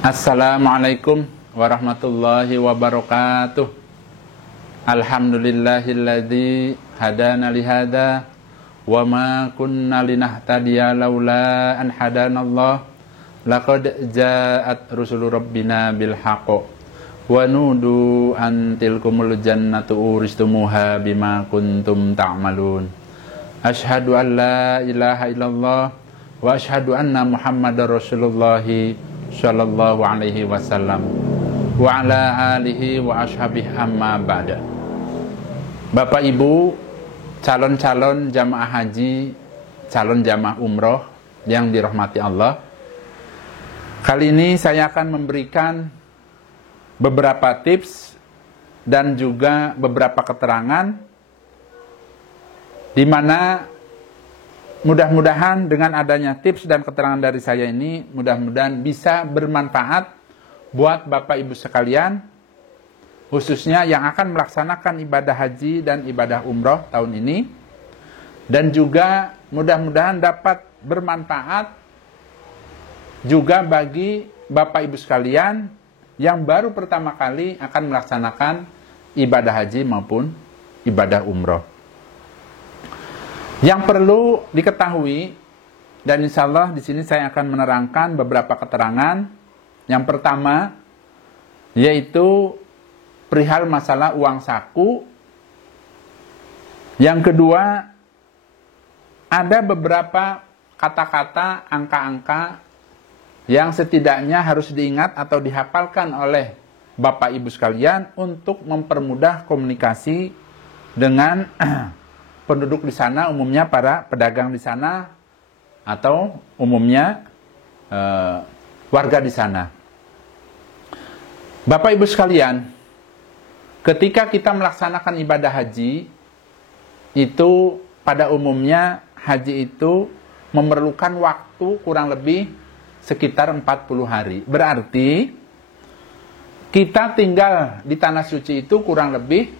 Assalamualaikum warahmatullahi wabarakatuh. Alhamdulillahilladzi hadana lihada wa ma kunna linahtadiya laula an hadanallah. Laqad ja'at rusulu rabbina bil haqq wa nudu an tilkumul jannatu uristumuha bima kuntum ta'malun. Asyhadu an la ilaha illallah wa asyhadu anna Muhammadar Rasulullah sallallahu alaihi wasallam wa ala alihi wa ashabihi amma ba'da. Bapak Ibu calon-calon jamaah haji, calon jamaah umroh yang dirahmati Allah, kali ini saya akan memberikan beberapa tips dan juga beberapa keterangan di mana mudah-mudahan dengan adanya tips dan keterangan dari saya ini, mudah-mudahan bisa bermanfaat buat Bapak Ibu sekalian, khususnya yang akan melaksanakan ibadah haji dan ibadah umroh tahun ini, dan juga mudah-mudahan dapat bermanfaat juga bagi Bapak Ibu sekalian yang baru pertama kali akan melaksanakan ibadah haji maupun ibadah umroh. Yang perlu diketahui, dan insya Allah di sini saya akan menerangkan beberapa keterangan. Yang pertama, yaitu perihal masalah uang saku. Yang kedua, ada beberapa kata-kata, angka-angka yang setidaknya harus diingat atau dihafalkan oleh Bapak Ibu sekalian untuk mempermudah komunikasi dengan penduduk di sana, umumnya para pedagang di sana, atau umumnya warga di sana. Bapak Ibu sekalian, ketika kita melaksanakan ibadah haji, itu pada umumnya haji itu memerlukan waktu kurang lebih sekitar 40 hari. Berarti kita tinggal di tanah suci itu kurang lebih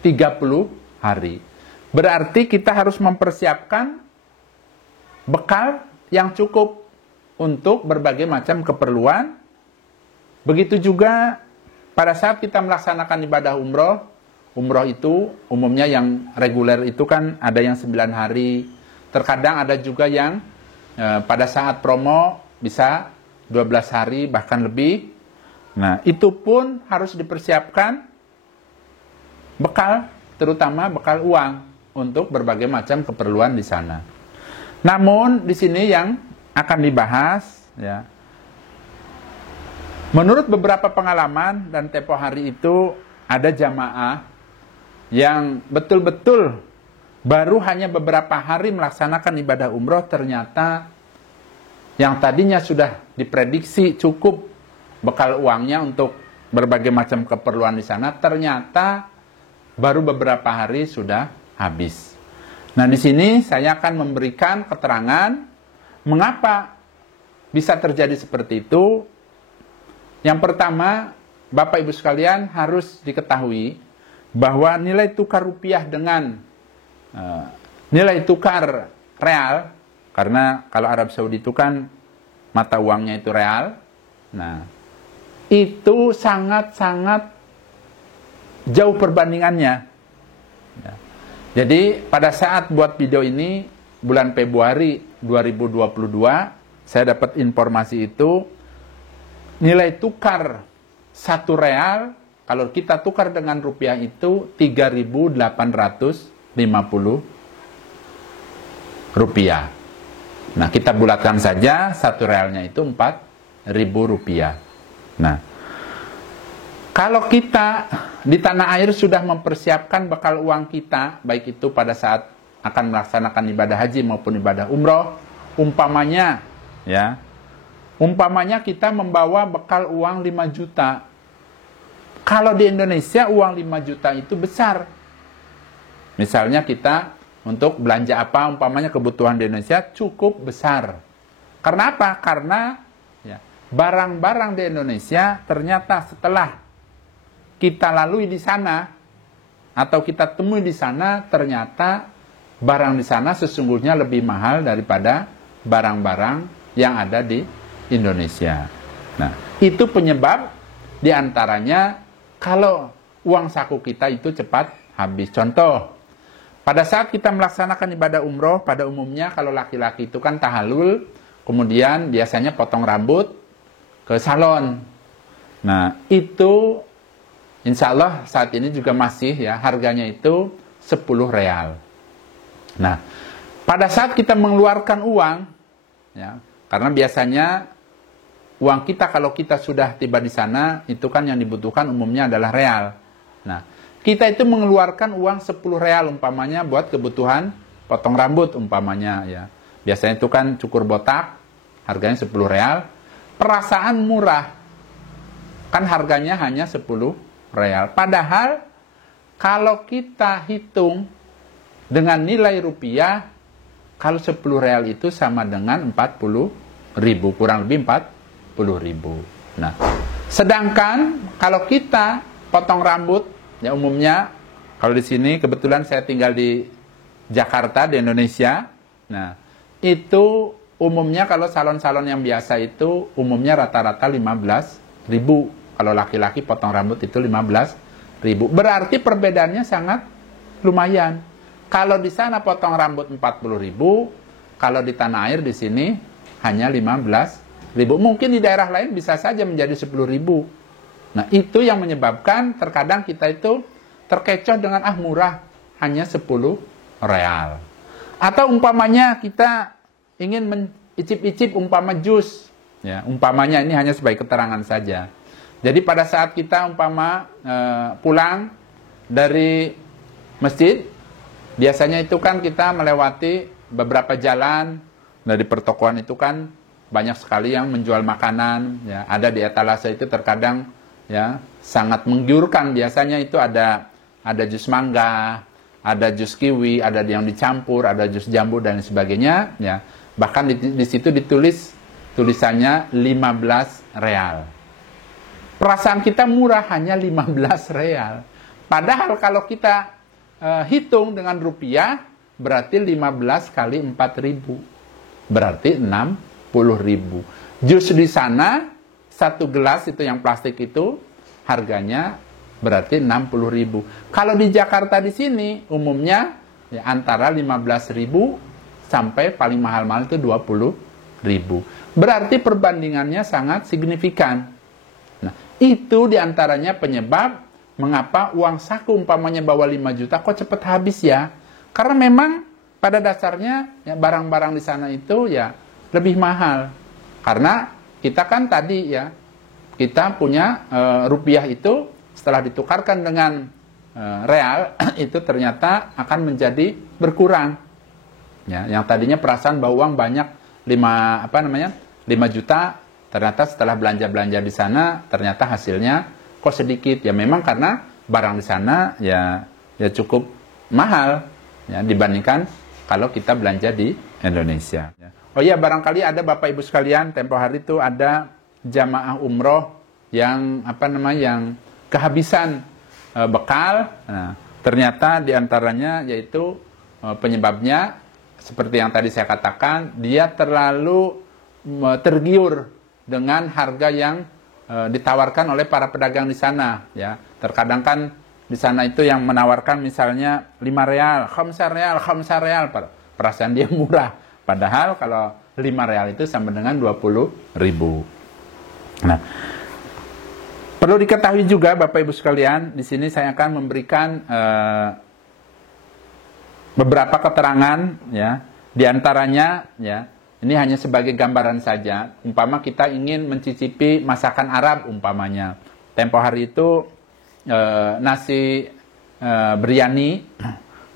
30 hari. Berarti kita harus mempersiapkan bekal yang cukup untuk berbagai macam keperluan. Begitu juga pada saat kita melaksanakan ibadah umroh. Umroh itu umumnya yang reguler itu kan ada yang 9 hari. Terkadang ada juga yang pada saat promo bisa 12 hari bahkan lebih. Nah, itu pun harus dipersiapkan bekal, terutama bekal uang untuk berbagai macam keperluan di sana. Namun di sini yang akan dibahas, ya, menurut beberapa pengalaman dan tempo hari itu ada jamaah yang betul-betul baru hanya beberapa hari melaksanakan ibadah umroh, ternyata yang tadinya sudah diprediksi cukup bekal uangnya untuk berbagai macam keperluan di sana, ternyata baru beberapa hari sudah habis. Nah, di sini saya akan memberikan keterangan mengapa bisa terjadi seperti itu. Yang pertama, Bapak Ibu sekalian harus diketahui bahwa nilai tukar rupiah dengan nilai tukar real, karena kalau Arab Saudi itu kan mata uangnya itu real. Nah, itu sangat-sangat jauh perbandingannya. Ya. Jadi pada saat buat video ini bulan Februari 2022, saya dapat informasi itu nilai tukar 1 real kalau kita tukar dengan rupiah itu 3.850 rupiah. Nah, kita bulatkan saja 1 realnya itu 4.000 rupiah. Nah, kalau kita di tanah air sudah mempersiapkan bekal uang kita, baik itu pada saat akan melaksanakan ibadah haji maupun ibadah umroh, umpamanya kita membawa bekal uang 5 juta. Kalau di Indonesia uang 5 juta itu besar. Misalnya kita untuk belanja apa, umpamanya kebutuhan di Indonesia cukup besar. Karena apa? Karena barang-barang di Indonesia ternyata setelah kita lalui di sana atau kita temui di sana, ternyata barang di sana sesungguhnya lebih mahal daripada barang-barang yang ada di Indonesia. Nah, itu penyebab diantaranya kalau uang saku kita itu cepat habis. Contoh, pada saat kita melaksanakan ibadah umroh, pada umumnya kalau laki-laki itu kan tahallul, kemudian biasanya potong rambut ke salon. Nah, itu insya Allah saat ini juga masih ya, harganya itu 10 real. Nah, pada saat kita mengeluarkan uang, ya, karena biasanya uang kita kalau kita sudah tiba di sana, itu kan yang dibutuhkan umumnya adalah real. Nah, kita itu mengeluarkan uang 10 real umpamanya buat kebutuhan potong rambut umpamanya ya. Biasanya itu kan cukur botak, harganya 10 real. Perasaan murah, kan harganya hanya 10 real. Padahal kalau kita hitung dengan nilai rupiah, kalau 10 real itu sama dengan 40 ribu, kurang lebih 40 ribu. Nah, sedangkan kalau kita potong rambut, ya umumnya, kalau di sini kebetulan saya tinggal di Jakarta, di Indonesia. Nah, itu umumnya kalau salon-salon yang biasa itu umumnya rata-rata 15 ribu. Kalau laki-laki potong rambut itu 15 ribu. Berarti perbedaannya sangat lumayan. Kalau di sana potong rambut 40 ribu, kalau di tanah air di sini hanya 15 ribu. Mungkin di daerah lain bisa saja menjadi 10 ribu. Nah, itu yang menyebabkan terkadang kita itu terkecoh dengan murah, hanya 10 real. Atau umpamanya kita ingin mencicip-icip umpama jus, ya, umpamanya ini hanya sebagai keterangan saja. Jadi pada saat kita umpama pulang dari masjid, biasanya itu kan kita melewati beberapa jalan, dari pertokoan itu kan banyak sekali yang menjual makanan, ya, ada di etalase itu terkadang ya sangat menggiurkan. Biasanya itu ada jus mangga, ada jus kiwi, ada yang dicampur, ada jus jambu dan sebagainya, ya. Bahkan di situ ditulis tulisannya 15 real. Perasaan kita murah, hanya 15 real. Padahal kalau kita hitung dengan rupiah, berarti 15 kali 4.000. Berarti 60.000. Jus di sana satu gelas itu yang plastik itu harganya berarti 60.000. Kalau di Jakarta di sini umumnya ya antara 15.000 sampai paling mahal-mahal itu 20.000. Berarti perbandingannya sangat signifikan. Nah, itu diantaranya penyebab mengapa uang saku umpamanya bawa 5 juta kok cepat habis ya. Karena memang pada dasarnya ya, barang-barang di sana itu ya lebih mahal. Karena kita kan tadi ya, kita punya rupiah itu setelah ditukarkan dengan real, itu ternyata akan menjadi berkurang. Ya, yang tadinya perasaan bahwa uang banyak 5 juta, ternyata setelah belanja-belanja di sana, ternyata hasilnya kok sedikit. Ya memang karena barang di sana ya cukup mahal ya, dibandingkan kalau kita belanja di Indonesia. Oh iya, barangkali ada Bapak Ibu sekalian, tempo hari itu ada jamaah umroh yang yang kehabisan bekal. Nah, ternyata diantaranya yaitu penyebabnya seperti yang tadi saya katakan, dia terlalu tergiur dengan harga yang ditawarkan oleh para pedagang di sana. Ya, terkadang kan di sana itu yang menawarkan misalnya 5 real, 5 real, perasaan dia murah. Padahal kalau 5 real itu sama dengan 20.000. Nah, perlu diketahui juga Bapak Ibu sekalian, di sini saya akan memberikan beberapa keterangan ya. Di antaranya ya, ini hanya sebagai gambaran saja. Umpama kita ingin mencicipi masakan Arab umpamanya. Tempo hari itu nasi biryani,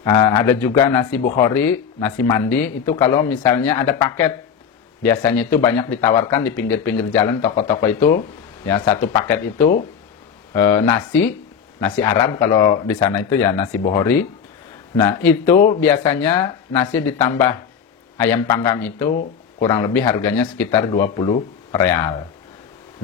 ada juga nasi bukhari, nasi mandi. Itu kalau misalnya ada paket, biasanya itu banyak ditawarkan di pinggir-pinggir jalan toko-toko itu. Ya, satu paket itu nasi Arab, kalau di sana itu ya nasi bukhari. Nah, itu biasanya nasi ditambah ayam panggang itu kurang lebih harganya sekitar 20 real.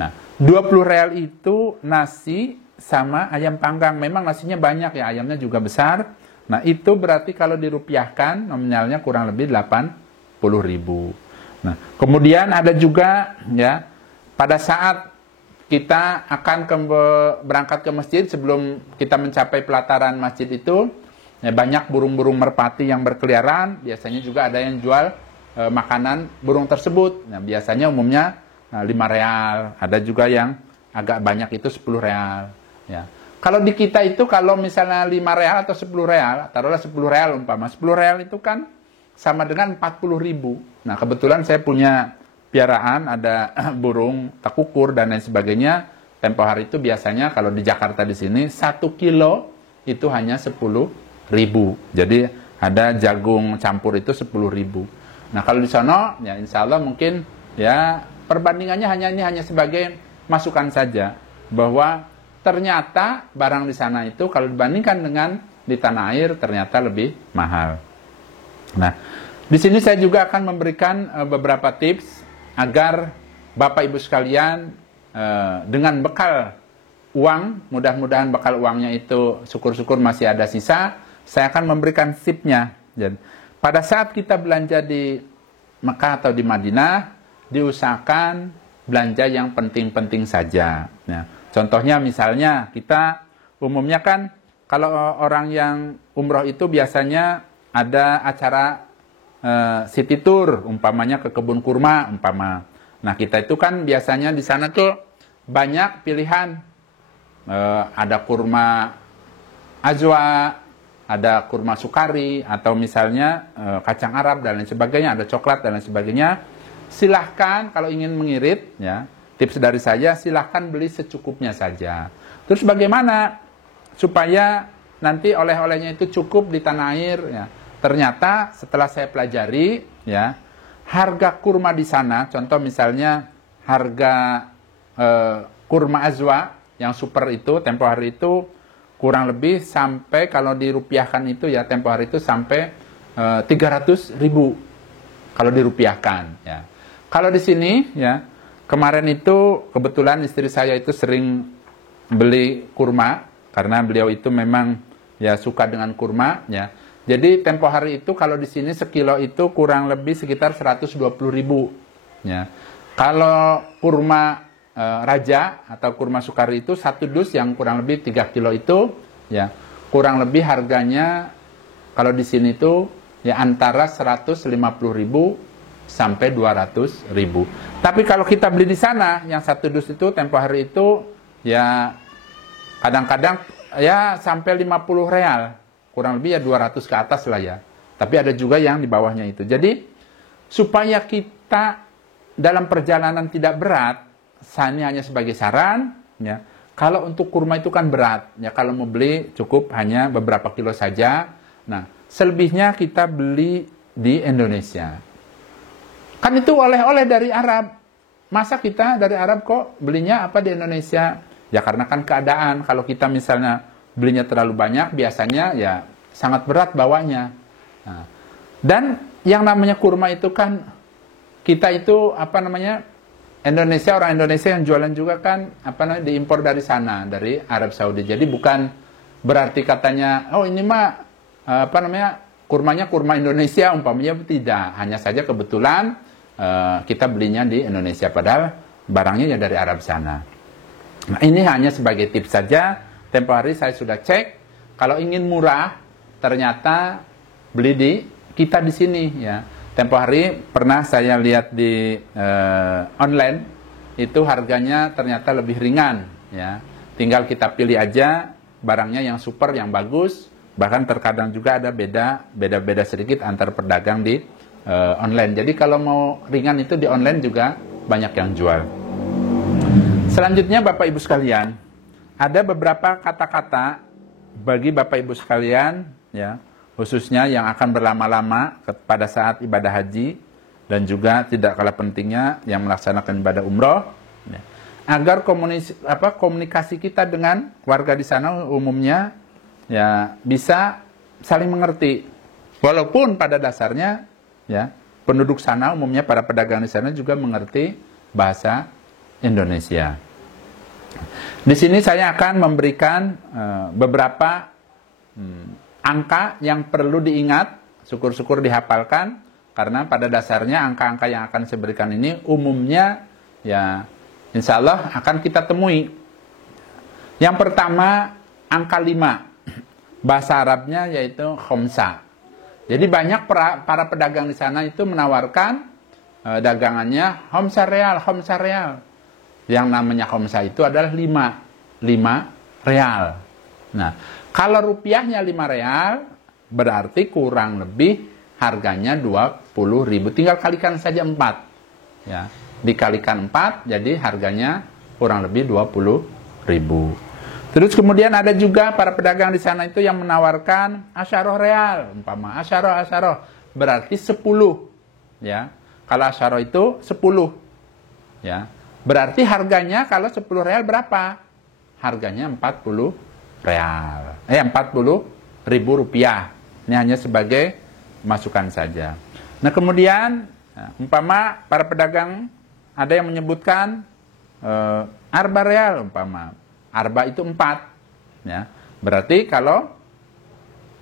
Nah, 20 real itu nasi sama ayam panggang. Memang nasinya banyak ya, ayamnya juga besar. Nah, itu berarti kalau dirupiahkan nominalnya kurang lebih 80.000. Nah, kemudian ada juga ya pada saat kita akan berangkat ke masjid, sebelum kita mencapai pelataran masjid itu, ya, banyak burung-burung merpati yang berkeliaran. Biasanya juga ada yang jual makanan burung tersebut. Nah, biasanya umumnya 5 real. Ada juga yang agak banyak itu 10 real. Ya. Kalau di kita itu, kalau misalnya 5 real atau 10 real, taruhlah 10 real umpama. 10 real itu kan sama dengan 40.000. Nah, kebetulan saya punya piaraan, ada burung tekukur dan lain sebagainya. Tempo hari itu biasanya kalau di Jakarta di sini 1 kilo itu hanya 10.000. Jadi ada jagung campur itu 10.000. Nah, kalau di sana ya insya Allah mungkin ya perbandingannya hanya sebagai masukan saja, bahwa ternyata barang di sana itu kalau dibandingkan dengan di tanah air ternyata lebih mahal. Nah, di sini saya juga akan memberikan beberapa tips agar Bapak Ibu sekalian dengan bekal uang, mudah-mudahan bekal uangnya itu syukur-syukur masih ada sisa, saya akan memberikan tipsnya. Jadi, pada saat kita belanja di Mekah atau di Madinah, diusahakan belanja yang penting-penting saja. Nah, contohnya misalnya kita umumnya kan kalau orang yang umroh itu biasanya ada acara city tour, umpamanya ke kebun kurma, umpama. Nah, kita itu kan biasanya di sana tuh banyak pilihan. Ada kurma ajwa, ada kurma sukari, atau misalnya kacang Arab dan lain sebagainya, ada coklat dan lain sebagainya. Silahkan kalau ingin mengirit, ya, tips dari saya, silahkan beli secukupnya saja. Terus bagaimana supaya nanti oleh-olehnya itu cukup di tanah air? Ya. Ternyata setelah saya pelajari, ya, harga kurma di sana, contoh misalnya harga kurma azwa yang super itu, tempo hari itu kurang lebih sampai kalau dirupiahkan itu ya, tempo hari itu sampai 300.000 kalau dirupiahkan, ya. Kalau di sini ya, kemarin itu kebetulan istri saya itu sering beli kurma karena beliau itu memang ya suka dengan kurma, ya. Jadi tempo hari itu kalau di sini sekilo itu kurang lebih sekitar 120.000, ya. Kalau kurma raja atau kurma sukari itu satu dus yang kurang lebih 3 kilo itu, ya, kurang lebih harganya kalau di sini itu ya antara 150.000 sampai 200.000. Tapi kalau kita beli di sana yang satu dus itu tempo hari itu ya kadang-kadang ya sampai 50 real, kurang lebih ya 200 ke atas lah ya. Tapi ada juga yang di bawahnya itu. Jadi supaya kita dalam perjalanan tidak berat, ini hanya sebagai saran, ya. Kalau untuk kurma itu kan berat, ya. Kalau mau beli cukup hanya beberapa kilo saja. Nah, selebihnya kita beli di Indonesia. Kan itu oleh-oleh dari Arab. Masa kita dari Arab kok belinya apa di Indonesia? Ya karena kan keadaan. Kalau kita misalnya belinya terlalu banyak, biasanya ya sangat berat bawanya. Nah, dan yang namanya kurma itu kan kita itu apa namanya? Indonesia, orang Indonesia yang jualan juga kan apa namanya diimpor dari sana, dari Arab Saudi. Jadi bukan berarti katanya oh ini mah apa namanya kurmanya kurma Indonesia umpamanya, tidak. Hanya saja kebetulan kita belinya di Indonesia padahal barangnya ya dari Arab sana. Nah, ini hanya sebagai tips saja. Tempo hari saya sudah cek, kalau ingin murah ternyata beli di kita di sini, ya. Tempo hari pernah saya lihat di online, itu harganya ternyata lebih ringan, ya. Tinggal kita pilih aja barangnya yang super, yang bagus. Bahkan terkadang juga ada beda sedikit antar pedagang di online. Jadi kalau mau ringan itu di online juga banyak yang jual. Selanjutnya Bapak Ibu sekalian, ada beberapa kata-kata bagi Bapak Ibu sekalian, ya, khususnya yang akan berlama-lama pada saat ibadah haji dan juga tidak kalah pentingnya yang melaksanakan ibadah umroh, ya, agar komunikasi kita dengan warga di sana umumnya ya bisa saling mengerti. Walaupun pada dasarnya ya penduduk sana umumnya para pedagang di sana juga mengerti bahasa Indonesia. Di sini saya akan memberikan beberapa angka yang perlu diingat, syukur-syukur dihafalkan, karena pada dasarnya angka-angka yang akan saya berikan ini umumnya ya insya Allah akan kita temui. Yang pertama, angka 5. Bahasa Arabnya yaitu khomsa. Jadi banyak para pedagang di sana itu menawarkan dagangannya khomsa real. Yang namanya khomsa itu adalah 5 real. Nah, kalau rupiahnya 5 real, berarti kurang lebih harganya 20.000. Tinggal kalikan saja 4. Ya, dikalikan 4, jadi harganya kurang lebih 20.000. Terus kemudian ada juga para pedagang di sana itu yang menawarkan asyaroh real. Umpama asyaroh, berarti 10. Ya, kalau asyaroh itu 10. Ya, berarti harganya kalau 10 real berapa? Harganya 40 real. 40.000 rupiah. Ini hanya sebagai masukan saja. Nah kemudian, umpama para pedagang ada yang menyebutkan arba real, umpama. Arba itu 4. Ya, berarti kalau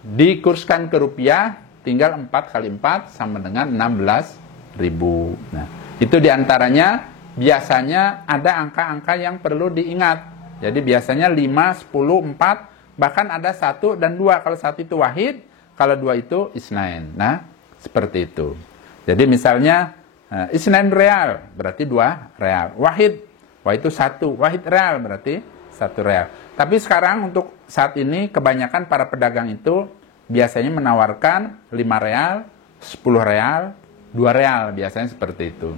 dikurskan ke rupiah, tinggal 4 kali 4 sama dengan 16.000. Nah, itu diantaranya biasanya ada angka-angka yang perlu diingat. Jadi biasanya 5, 10, 4, bahkan ada 1 dan 2. Kalau 1 itu wahid, kalau 2 itu isnain. Nah, seperti itu. Jadi misalnya isnain real, berarti 2 real. Wahid itu 1. Wahid real berarti 1 real. Tapi sekarang untuk saat ini kebanyakan para pedagang itu biasanya menawarkan 5 real, 10 real, 2 real. Biasanya seperti itu.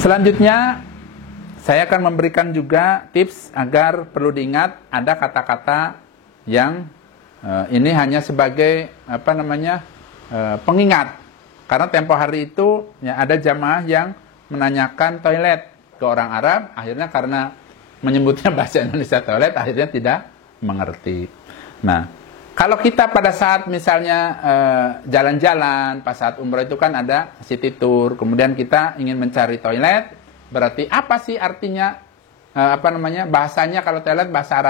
Selanjutnya, saya akan memberikan juga tips agar perlu diingat ada kata-kata yang ini hanya sebagai pengingat. Karena tempo hari itu ya, ada jamaah yang menanyakan toilet ke orang Arab, akhirnya karena menyebutnya bahasa Indonesia toilet, akhirnya tidak mengerti. Nah, kalau kita pada saat misalnya jalan-jalan, pas saat umroh itu kan ada city tour, kemudian kita ingin mencari toilet, berarti apa sih artinya, bahasanya kalau toilet bahasa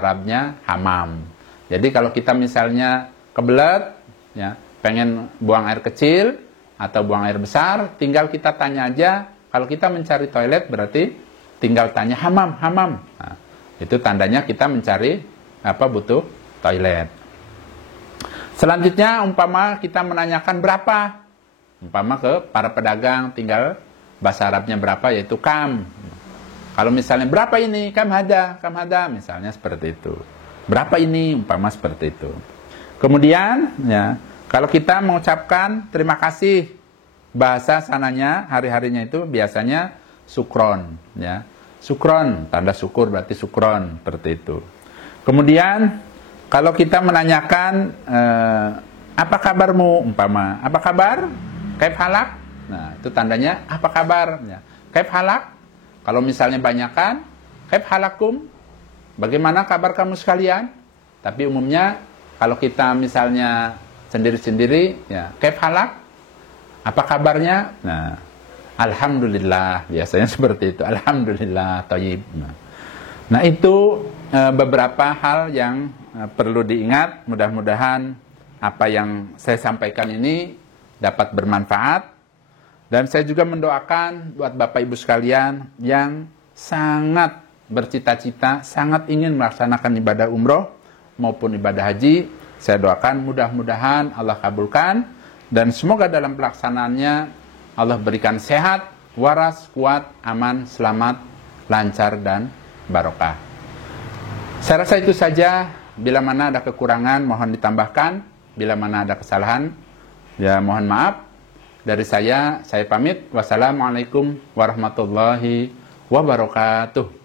Arabnya hamam. Jadi kalau kita misalnya kebelet, ya, pengen buang air kecil atau buang air besar, tinggal kita tanya aja. Kalau kita mencari toilet berarti tinggal tanya hamam. Nah, itu tandanya kita mencari butuh toilet. Selanjutnya umpama kita menanyakan berapa, umpama ke para pedagang, tinggal bahasa Arabnya berapa, yaitu kam. Kalau misalnya berapa ini, kam hada misalnya seperti itu. Berapa ini, umpama seperti itu. Kemudian ya, kalau kita mengucapkan terima kasih, bahasa sananya hari-harinya itu biasanya sukron, ya. Sukron, tanda syukur berarti sukron, seperti itu. Kemudian kalau kita menanyakan apa kabarmu, umpama apa kabar, kaif halak, nah itu tandanya apa kabar, ya. Kaif halak, kalau misalnya banyakan kaif halakum, bagaimana kabar kamu sekalian. Tapi umumnya kalau kita misalnya sendiri-sendiri, ya kaif halak, apa kabarnya, nah alhamdulillah, biasanya seperti itu, alhamdulillah, thayyib. Nah itu beberapa hal yang perlu diingat. Mudah-mudahan apa yang saya sampaikan ini dapat bermanfaat. Dan saya juga mendoakan buat Bapak Ibu sekalian yang sangat bercita-cita, sangat ingin melaksanakan ibadah umroh maupun ibadah haji. Saya doakan mudah-mudahan Allah kabulkan. Dan semoga dalam pelaksanaannya Allah berikan sehat, waras, kuat, aman, selamat, lancar, dan barokah. Saya rasa itu saja. Bila mana ada kekurangan, mohon ditambahkan. Bila mana ada kesalahan, ya mohon maaf. Dari saya pamit. Wassalamualaikum warahmatullahi wabarakatuh.